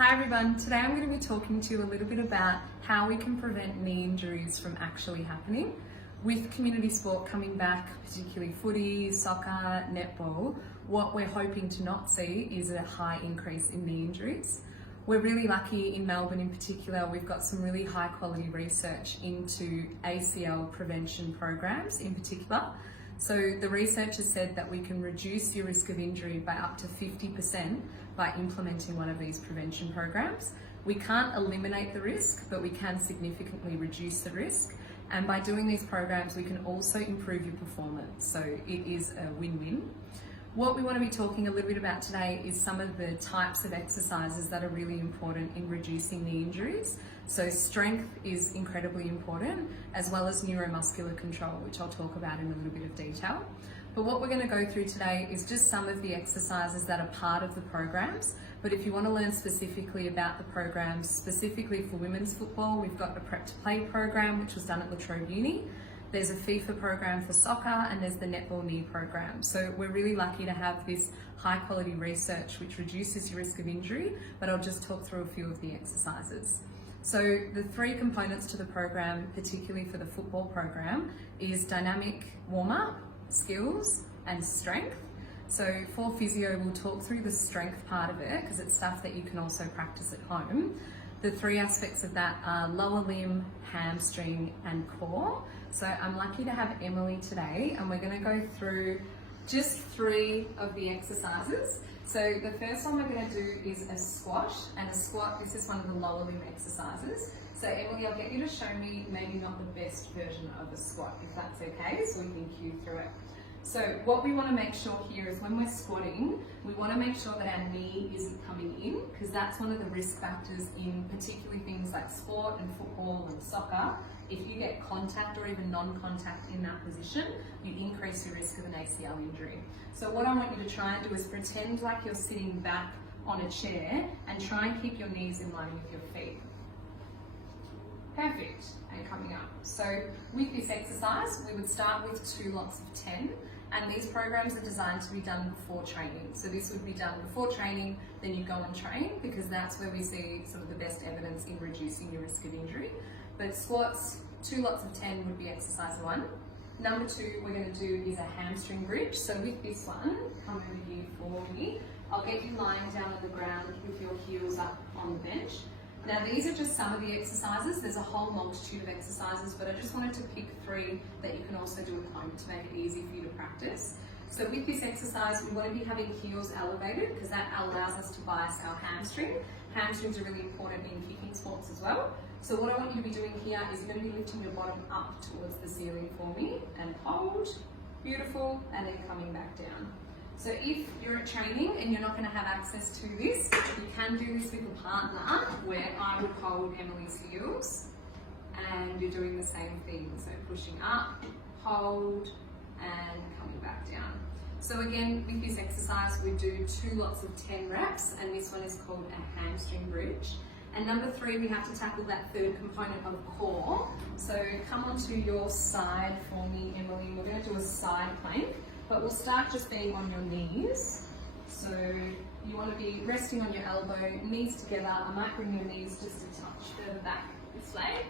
Hi everyone, today I'm going to be talking to you a little bit about how we can prevent knee injuries from actually happening. With community sport coming back, particularly footy, soccer, netball, what we're hoping to not see is a high increase in knee injuries. We're really lucky in Melbourne in particular, we've got some really high quality research into ACL prevention programs in particular. So the research has said that we can reduce your risk of injury by up to 50% by implementing one of these prevention programs. We can't eliminate the risk, but we can significantly reduce the risk. And by doing these programs, we can also improve your performance. So it is a win-win. What we want to be talking a little bit about today is some of the types of exercises that are really important in reducing knee injuries. So strength is incredibly important, as well as neuromuscular control, which I'll talk about in a little bit of detail. But what we're going to go through today is just some of the exercises that are part of the programs. But if you want to learn specifically about the programs, specifically for women's football, we've got a Prep to Play program, which was done at La Trobe Uni. There's a FIFA program for soccer, and there's the netball knee program. So we're really lucky to have this high quality research which reduces your risk of injury, but I'll just talk through a few of the exercises. So the three components to the program, particularly for the football program, is dynamic warm-up, skills, and strength. So for physio, we'll talk through the strength part of it because it's stuff that you can also practice at home. The three aspects of that are lower limb, hamstring, and core. So I'm lucky to have Emily today, and we're going to go through just three of the exercises. So the first one we're going to do is a squat, and a squat, this is one of the lower limb exercises. So Emily, I'll get you to show me maybe not the best version of a squat, if that's okay, so we can cue through it. So what we want to make sure here is when we're squatting, we want to make sure that our knee isn't coming in, because that's one of the risk factors in particularly things like sport and football and soccer. If you get contact or even non-contact in that position, you increase your risk of an ACL injury. So what I want you to try and do is pretend like you're sitting back on a chair and try and keep your knees in line with your feet. Perfect, and coming up. So with this exercise, we would start with 2 lots of 10, and these programs are designed to be done before training. So this would be done before training, then you go and train, because that's where we see some of the best evidence in reducing your risk of injury. But squats, 2 lots of 10 would be exercise 1. Number 2 we're going to do is a hamstring bridge. So with this one, come over here for me. I'll get you lying down on the ground with your heels up on the bench. Now these are just some of the exercises. There's a whole multitude of exercises, but I just wanted to pick 3 that you can also do at home to make it easy for you to practice. So with this exercise, we want to be having heels elevated because that allows us to bias our hamstring. Hamstrings are really important in kicking sports as well. So what I want you to be doing here is you're going to be lifting your bottom up towards the ceiling for me and hold, beautiful, and then coming back down. So if you're at training and you're not going to have access to this, you can do this with a partner where I would hold Emily's heels and you're doing the same thing. So pushing up, hold, and coming back down. So again, with this exercise, we do 2 lots of 10 reps, and this one is called a hamstring bridge. And number 3, we have to tackle that third component of core. So come onto your side for me, Emily. We're going to do a side plank, but we'll start just being on your knees. So you want to be resting on your elbow, knees together. I might bring your knees just a touch further back this way.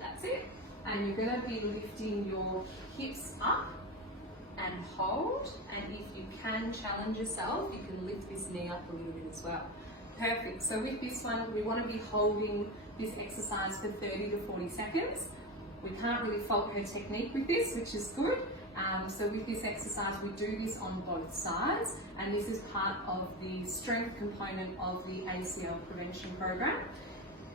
That's it. And you're going to be lifting your hips up and hold. And if you can challenge yourself, you can lift this knee up a little bit as well. Perfect. So with this one, we want to be holding this exercise for 30 to 40 seconds. We can't really fault her technique with this, which is good. So with this exercise, we do this on both sides, and this is part of the strength component of the ACL prevention program.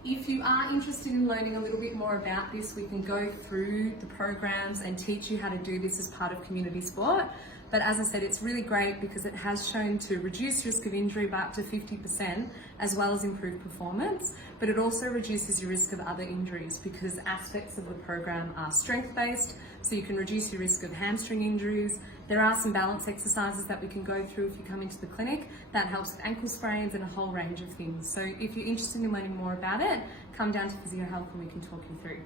If you are interested in learning a little bit more about this, we can go through the programs and teach you how to do this as part of community sport. But as I said, it's really great because it has shown to reduce risk of injury by up to 50%, as well as improve performance. But it also reduces your risk of other injuries because aspects of the program are strength-based, so you can reduce your risk of hamstring injuries. There are some balance exercises that we can go through if you come into the clinic that helps with ankle sprains and a whole range of things. So if you're interested in learning more about it, come down to Physio Health and we can talk you through.